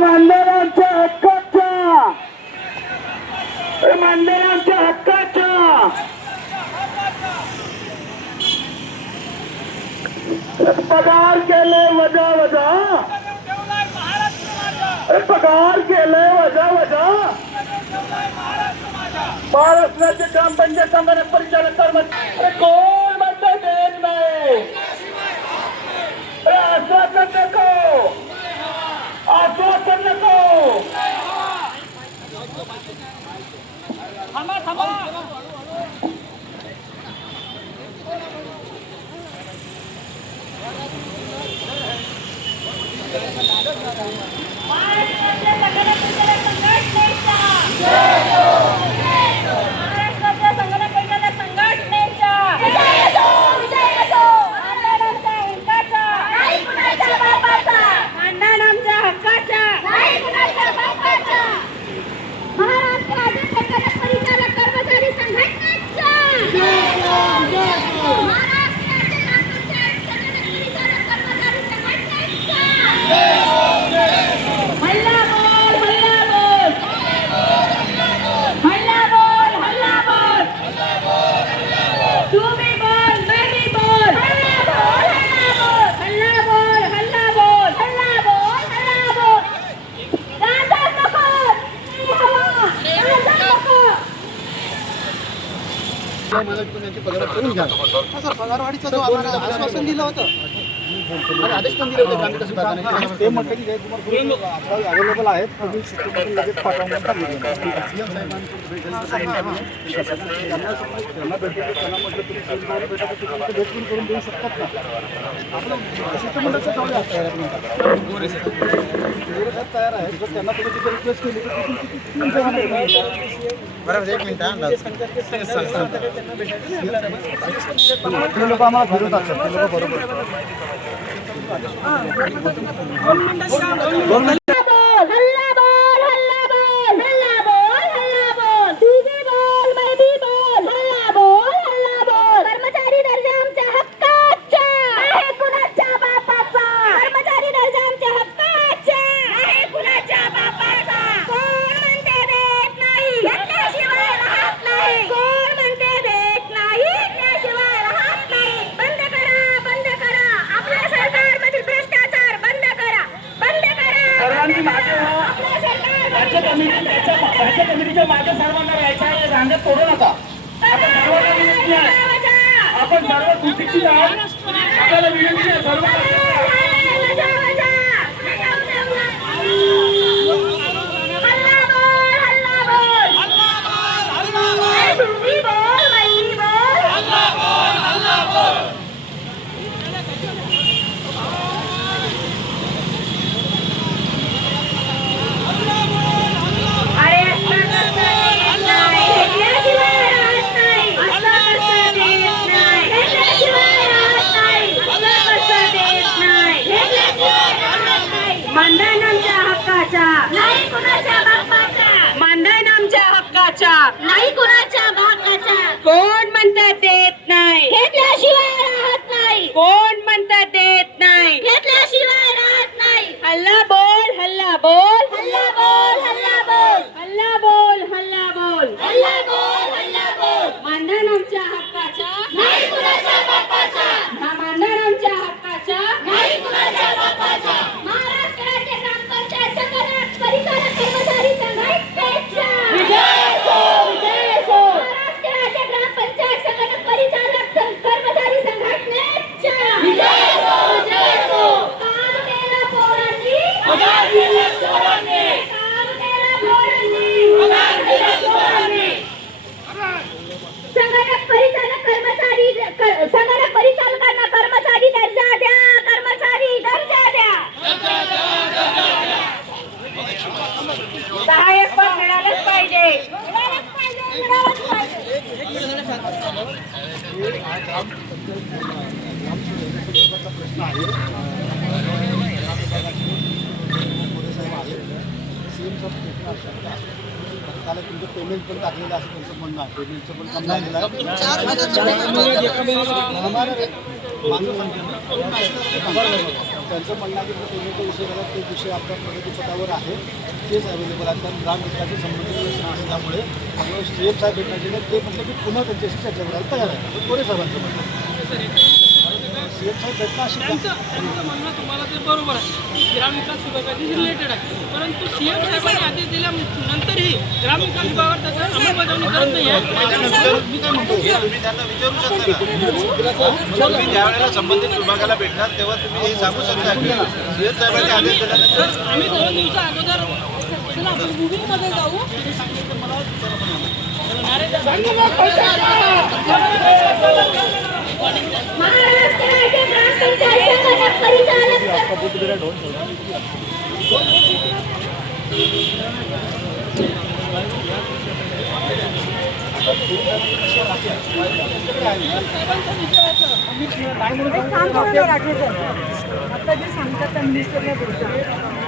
मानधनाच्या हक्काच्या पगार केले वजा पगार केले वजा महाराष्ट्राचे ग्रामपंचायत संघटक परिचालक कर्मचारी कोण म्हणते देत नाही आश्वासन नको पगारवाढीचं जो आश्वासन दिलं होतं आदेश पण दिले होते ते म्हटलं की तुम्हाला अवेलेबल आहेत तुम्ही शिक्षण लगेच पाठवून भेटून करून देऊ शकतात ना आपलं शिष्टमंडळाचं तयार आहे जर त्यांना तुम्ही तिथे रिक्वेस्ट केली तर एक मिनिट ते लोक आम्हाला फिरवत असतात ते लोक बरोबर राज्य कमिटीच्या मागे सर्वांना राहायचं आहे रांगेत तोडू नका आपण सर्व चुकीची आपल्याला विनंती आहे सर्व नाही कुणाच्या बापाचा कोण म्हणतात देत नाही घेतल्याशिवाय राहत नाही कोण म्हणतात देत नाही घेतल्याशिवाय राहत नाही हल्ला बोल हल्ला बोल हल्ला बोल हल्ला बोल हल्ला बोल हल्ला बोल हल्ला बोल हल्ला बोल मानधन आमच्या हक्काच्या नाही कुणाच्या बापाचा मानधन आमच्या हक्काच्या नाही कुणाच्या बापाचा महाराष्ट्राचे ग्रामपंचायत संघटक परिचालक कर्मचारी संघटनेच्या विजय असो विजय असो महाराष्ट्राचे ग्रामपंचायत संघटक परिचालक कर्मचारी संघटनेच्या विजय असो विजय असो काम केलं पोरांनी पगार दिला चोरांनी काम केलं पोरांनी पगार दिला चोरांनी संघटक परिचालकांना कर्मचारी दर्जा द्या कर्मचारी दर्जा द्या सहाय्यक पण मिळालंच पाहिजे मिळालंच पाहिजे प्रश्न आहे त्याला तुमचं पेमेंट पण टाकलेलं असं त्यांचं म्हणणं आहे पेमेंटचं पण कमी झालेलं आहे त्यांचं म्हणणं आहे की तुम्ही तो विषय झाला तो विषय आपल्या प्रगती पथावर आहे, तेच अवेलेबल आहे. कारण ग्रामविकासाशी संबंधित प्रश्न असल्यामुळे CM साहेब भेटण्याचे ते म्हटलं की पुन्हा त्यांच्याशी चर्चा करायला तयार आहे. कोरे साहेबांचं म्हणणं CM साहेब भेटणं अशी त्यांचं म्हणणं तुम्हाला ते बरोबर आहे, ग्रामविकास विभागाशी रिलेटेड आहे. परंतु CM साहेबांनी आदेश दिल्यानंतरही ग्रामविकास विभागावर त्याचा अंमलबजावणी करत नाही आहे. मी काय म्हणतो तुम्ही त्यांना विचारू शकता ना, तुम्ही ज्या वेळेला संबंधित विभागाला भेटणार तेव्हा तुम्ही हे सांगू शकता की CM साहेबांनी आदेश दिल्यानंतर तर आम्ही 2 दिवसा अगोदर चला आपण मुव्हिंगमध्ये जाऊ. महाराष्ट्र राज्य ग्रामपंचायत संगणक परिचालक आता जे सांगतात त्या मिनिस्टरला बोलतात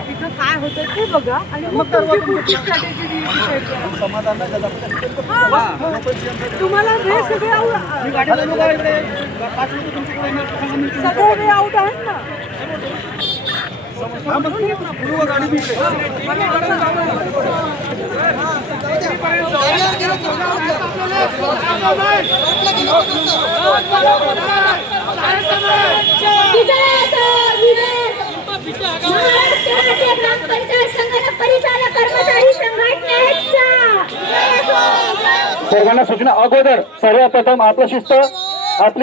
तिथं काय होतं ते बघा आणि मग स्ट्रॅटेजी डिसाईड करा. समाधान नाही झालं आपण तुम्हाला हे सगळे सगळे वे आउट आहेत ना. महाराष्ट्र राज्य ग्रामपंचायत संगणक परिचालक कर्मचारी संघटनेचा सर्वांना सूचना अगोदर सर्वप्रथम आपली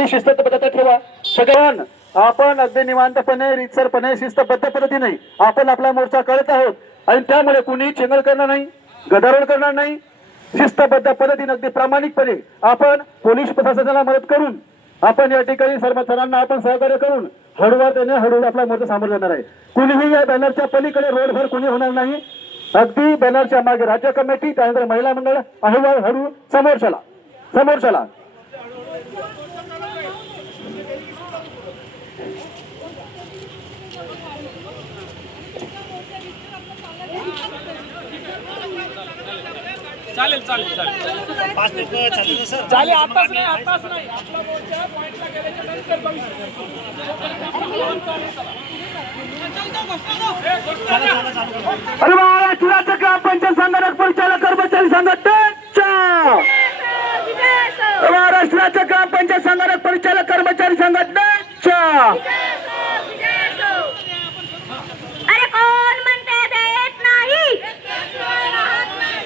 शिस्तबद्धता ठेवा. सगळ्यांना आपण अगदी निवांतपणे रीतसरपणे शिस्तबद्ध पद्धतीने आपण आपला मोर्चा करत आहोत आणि त्यामुळे कुणी चेंगल करणार नाही, गदारोळ करणार नाही. शिस्तबद्ध पद्धतीने अगदी प्रामाणिकपणे आपण पोलीस प्रशासनाला मदत करून आपण या ठिकाणी सर्व जणांना आपण सहकार्य करून हळूवार आपला मोर्चा सामोरं जाणार आहे. कुणीही या बॅनरच्या पलीकडे रोडभर कुणी होणार नाही. अगदी बॅनरच्या मागे राज्य कमिटी, त्यानंतर महिला मंडळ, हळू समोर चला. चालेल आताच नाही. आपला मोर्चा पॉइंटला गेल्याच्या नंतर बघू. अरे महाराष्ट्र राज्य ग्रामपंचायत संगणक परिचालक कर्मचारी संघटनेच्या महाराष्ट्र राज्य ग्रामपंचायत संगणक परिचालक कर्मचारी संघटनेच्या अरे कोण म्हणते देत नाही?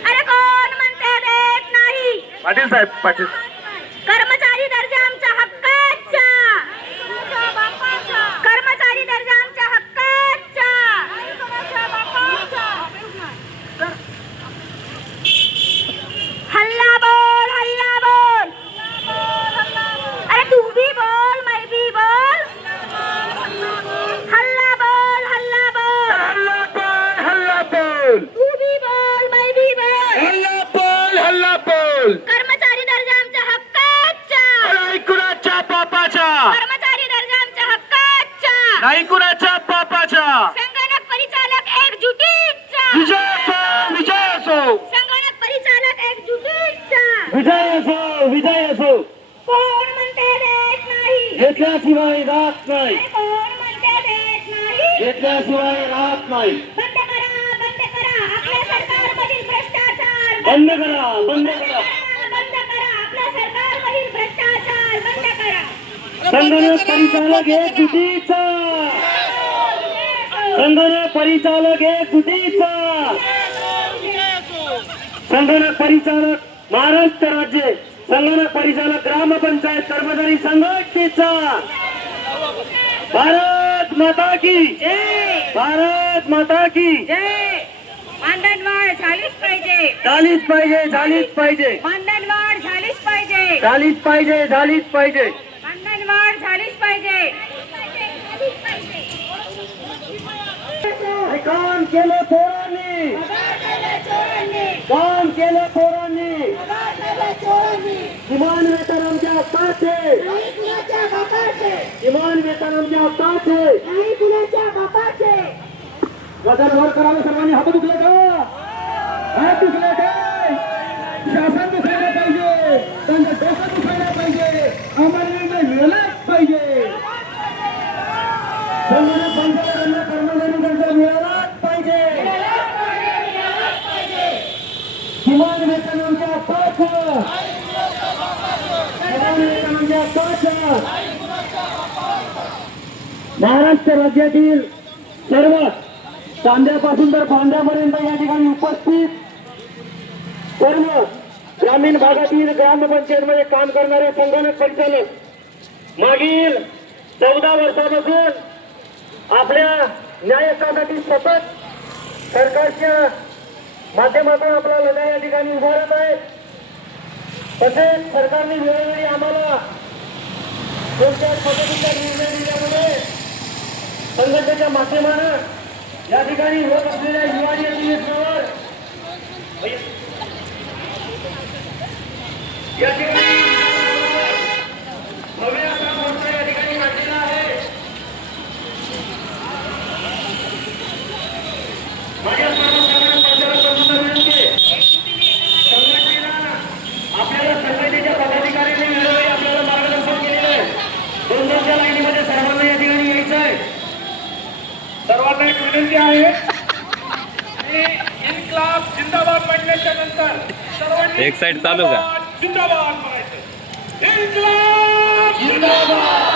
अरे कोण म्हणते देत नाही? पाटील साहेब पाटील कर्मचारी दर्जा आमच्या हक्काचा. कर्मचारी दर्जा आमच्या हक्काचा. हल्ला बोल. अरे तू भी बोल, मैं भी बोल. हल्ला बोल. तू भी बोल, मैं भी बोल. कर्मचारी दर्जा आमच्या हक्काचा. कुणाच्या पापाच्या कर्मचारी दर्जा आमच्या हक्काचा. नाही कुणाच्या पापाच्या. संगणक परिचालक एकजुटीचा. विजय असो संगणक परिचालक एकजुटीचा. विजय असो. कोण म्हणते देत नाही? घेतल्याशिवाय राहत नाही. अरे कोण म्हणते देत नाही? घेतल्याशिवाय राहत नाही. बंद करा. आपल्या सरकारमधील भ्रष्टाचार बंद करा. बंद करा. आपल्या सरकारमधील भ्रष्टाचार बंद करा. संगणक परिचालक एकजुटीचा. संगणक परिचालक महाराष्ट्र राज्य संगणक परिचालक ग्रामपंचायत कर्मचारी संघटनेचा. भारत माता की मानधनवाढ झालीच पाहिजे. झालीच पाहिजे. मानधनवाढ झालीच पाहिजे. मानधनवाढ झालीच पाहिजे. काम केलं पोरांनी. किमान वेतन आमच्या हक्काचे. वजन वर करावे. सर्वांनी हात दुखले का? शासन दुखायला पाहिजे, त्यांचं डोकं दुखायला पाहिजे, आम्हाला निर्णय मिळालाच पाहिजे. संगणक संचालकांना कर्मचारी त्यांचा मिळालाच पाहिजे. किमान वेतनांच्या 5,000. किमान वेतनांच्या 5,000. महाराष्ट्र राज्यातील सर्व कांद्यापासून तर फांद्यापर्यंत या ठिकाणी उपस्थित सर्व ग्रामीण भागातील ग्रामपंचायतमध्ये काम करणारे संगणक परिचालक मागील 14 वर्षापासून आपल्या न्यायकासाठी सतत सरकारच्या माध्यमातून आपला लढा या ठिकाणी उभारत आहे. तसेच सरकारने वेळोवेळी आम्हाला कोणत्या पद्धतीचा निर्णय दिल्यामुळे संघटनेच्या माध्यमानं या ठिकाणी होत असलेल्या युवानी अधिवेशनावर या ठिकाणी भव्य असा मोर्चा या ठिकाणी काढलेला आहे. माझ्या सर्वसाधारण पंचायत विनंती संघटनेला आपल्याला संघटनेच्या पदाधिकाऱ्यांनी वेळोवेळी आपल्याला मार्गदर्शन केलेलं आहे. 2-2च्या लाईनीमध्ये सर्वांना या ठिकाणी यायचं आहे. सर्वांना एक विनंती आहे की इन्क्लाब जिंदाबाद म्हणल्याच्या नंतर सर्वांनी एक साइड चालू का? जिंदाबाद म्हणायचं. इन्क्लाब जिंदाबाद.